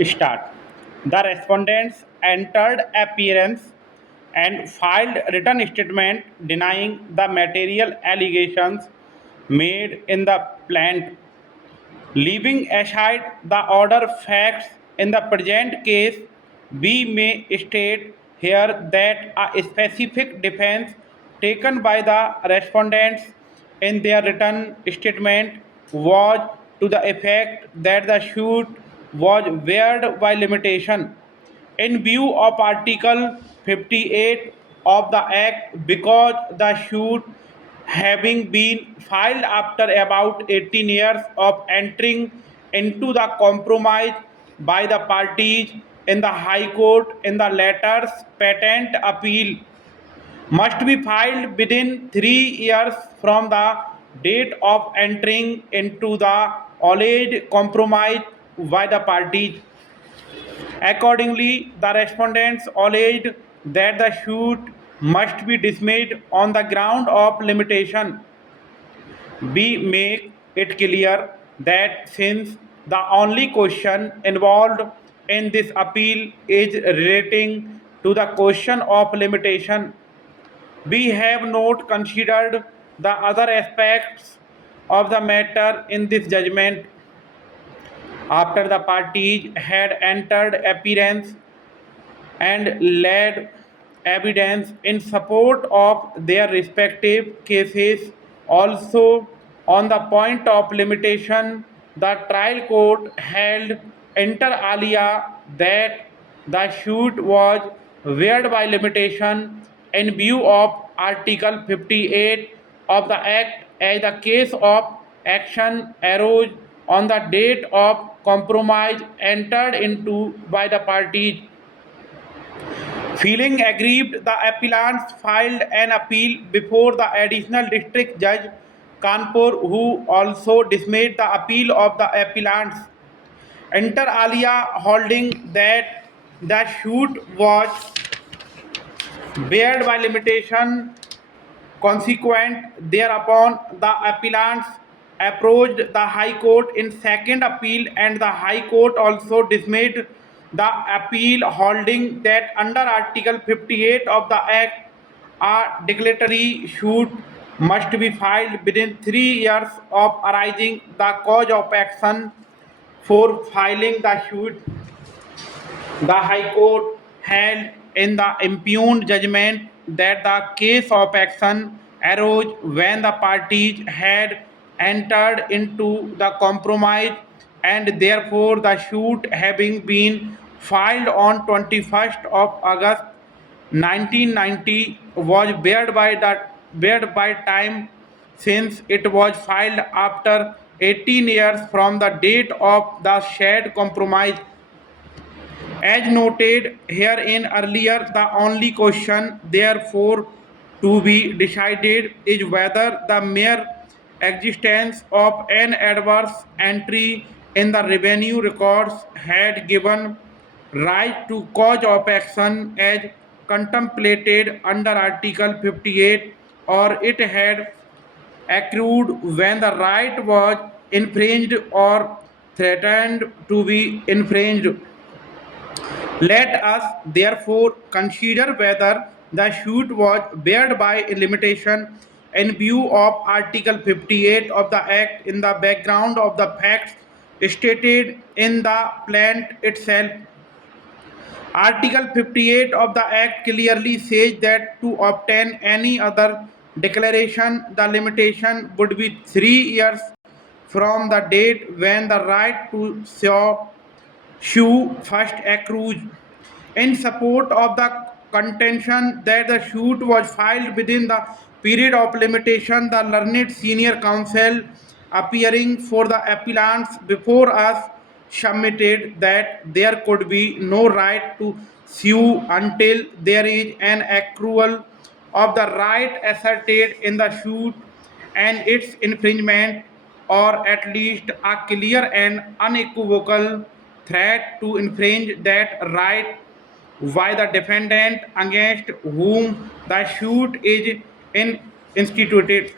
Start. The respondents entered appearance and filed written statement denying the material allegations made in the plaint. Leaving aside the order facts in the present case, we may state here that a specific defense taken by the respondents in their written statement was to the effect that the suit was barred by limitation in view of Article 58 of the Act because the suit having been filed after about 18 years of entering into the compromise by the parties in the High Court in the latter's patent appeal must be filed within 3 years from the date of entering into the alleged compromise by the parties. Accordingly, the respondents alleged that the suit must be dismissed on the ground of limitation. We make it clear that since the only question involved in this appeal is relating to the question of limitation, we have not considered the other aspects of the matter in this judgment. After the parties had entered appearance and laid evidence in support of their respective cases. Also, on the point of limitation, the trial court held inter alia that the suit was barred by limitation in view of Article 58 of the Act as the case of action arose on the date of compromise entered into by the parties. Feeling aggrieved, the appellants filed an appeal before the additional district judge Kanpur, who also dismissed the appeal of the appellants. Inter alia holding that the suit was barred by limitation. Consequent thereupon, the appellants approached the High Court in second appeal, and the High Court also dismissed the appeal, holding that under Article 58 of the Act, a declaratory suit must be filed within 3 years of arising the cause of action. For filing the suit, the High Court held in the impugned judgment that the case of action arose when the parties had entered into the compromise, and therefore the suit having been filed on 21st of August 1990 was barred by time, since it was filed after 18 years from the date of the said compromise. As noted herein earlier, the only question therefore to be decided is whether the mere existence of an adverse entry in the revenue records had given rise to cause of action as contemplated under Article 58, or it had accrued when the right was infringed or threatened to be infringed. Let us therefore consider whether the suit was barred by limitation in view of Article 58 of the Act in the background of the facts stated in the plaint itself. Article 58 of the Act clearly says that to obtain any other declaration, the limitation would be 3 years from the date when the right to sue first accrues. In support of the contention that the suit was filed within the period of limitation, the learned senior counsel appearing for the appellants before us submitted that there could be no right to sue until there is an accrual of the right asserted in the suit and its infringement, or at least a clear and unequivocal threat to infringe that right by the defendant against whom the suit is instituted.